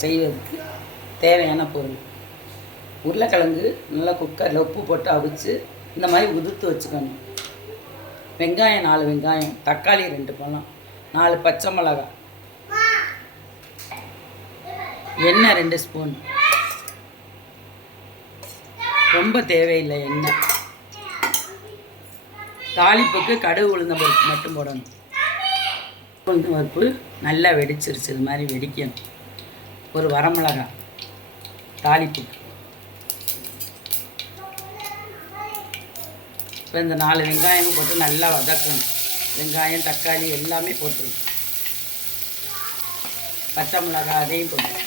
செய்வதற்கு தேவையான பொருள். உருளைக்கிழங்கு நல்லா குக்கரில் உப்பு போட்டு அவிச்சு இந்த மாதிரி உதுத்து வச்சுக்கணும். வெங்காயம் 4 வெங்காயம், தக்காளி 2 பழம், 4 பச்சை மிளகாய், எண்ணெய் 2 ஸ்பூன். ரொம்ப தேவையில்லை எண்ணெய். தாளிப்புக்கு கடுகு உளுந்த பருப்பு மட்டும் போடணும். உளுந்த பருப்பு நல்லா வெடிச்சிருச்சு. இது மாதிரி வெடிக்கணும். ஒரு வரமிளகாய் தாளிப்புக்கு. இப்போ இந்த 4 வெங்காயமும் போட்டு நல்லா வதக்கணும். வெங்காயம் தக்காளி எல்லாமே போட்டுருணும். பச்சை மிளகாய் அதையும் போட்டு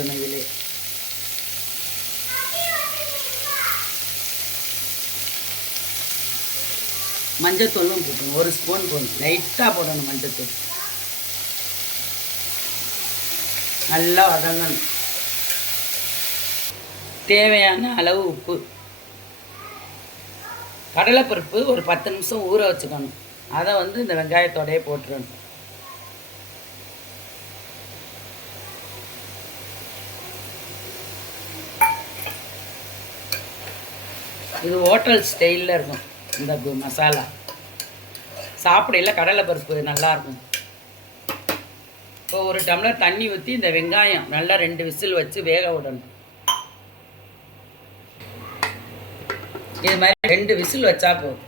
இதிலே மஞ்சத்தூளும் போட்டணும். 1 ஸ்பூன் போடணும். லைட்டாக போடணும் மஞ்சத்தூள். நல்லா வதங்கணும். தேவையான அளவு உப்பு. கடலைப்பருப்பு ஒரு 10 நிமிஷம் ஊற வச்சுக்கணும். அதை இந்த வெங்காயத்தோடையே போட்டுறணும். இது ஹோட்டல் ஸ்டைலில் இருக்கும் இந்த மசாலா. சாப்பிடையில் கடலைப்பருப்பு நல்லாயிருக்கும். இப்போ 1 டம்ளர் தண்ணி ஊற்றி இந்த வெங்காயம் நல்லா 2 விசில் வச்சு வேக விடணும். இது மாதிரி 2 விசில் வச்சா போதும்.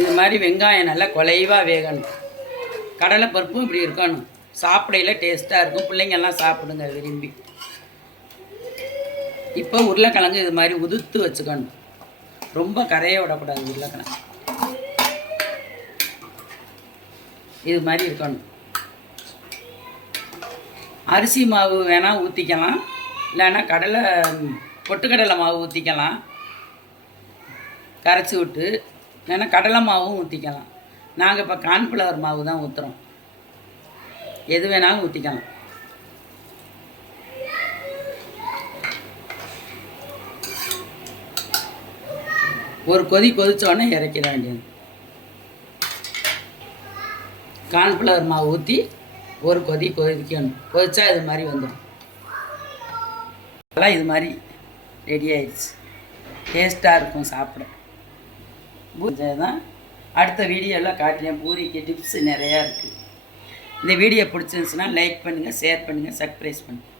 இது மாதிரி வெங்காயம் நல்லா குலைவாக வேகணும். கடலைப்பருப்பும் இப்படி இருக்கணும். சாப்பிடையில் டேஸ்ட்டாக இருக்கும். பிள்ளைங்கள்லாம் சாப்பிடுங்க விரும்பி. இப்போ உருளைக்கிழங்கு இது மாதிரி உதுத்து வச்சுக்கணும். ரொம்ப கரைய விடக்கூடாது. உருளைக்கிழங்கு இது மாதிரி இருக்கணும். அரிசி மாவு வேணால் ஊற்றிக்கலாம். இல்லைன்னா பொட்டுக்கடலை மாவு ஊற்றிக்கலாம் கரைச்சி விட்டு. இல்லைன்னா கடலை மாவும் ஊற்றிக்கலாம். நாங்கள் இப்போ கார்ன்ஃப்ளவர் மாவு தான் ஊற்றுறோம். எது வேணாலும் ஊற்றிக்கலாம். ஒரு கொதி கொதித்தோடனே இறக்கிட வேண்டியது. கார்ன்ஃப்ளவர் மாவு ஊற்றி ஒரு கொதி கொதிக்கணும். கொதிச்சா இது மாதிரி வந்துடும். அதெல்லாம் இது மாதிரி ரெடி ஆயிடுச்சு. டேஸ்ட்டாக இருக்கும் சாப்பிட. பூஜை தான். அடுத்த வீடியோலாம் காட்டுறேன். பூரிக்கு டிப்ஸு நிறையா இருக்குது. இந்த வீடியோ பிடிச்சிருந்துச்சுன்னா லைக் பண்ணுங்கள், ஷேர் பண்ணுங்கள், சப்ஸ்கிரைப் பண்ணுங்கள்.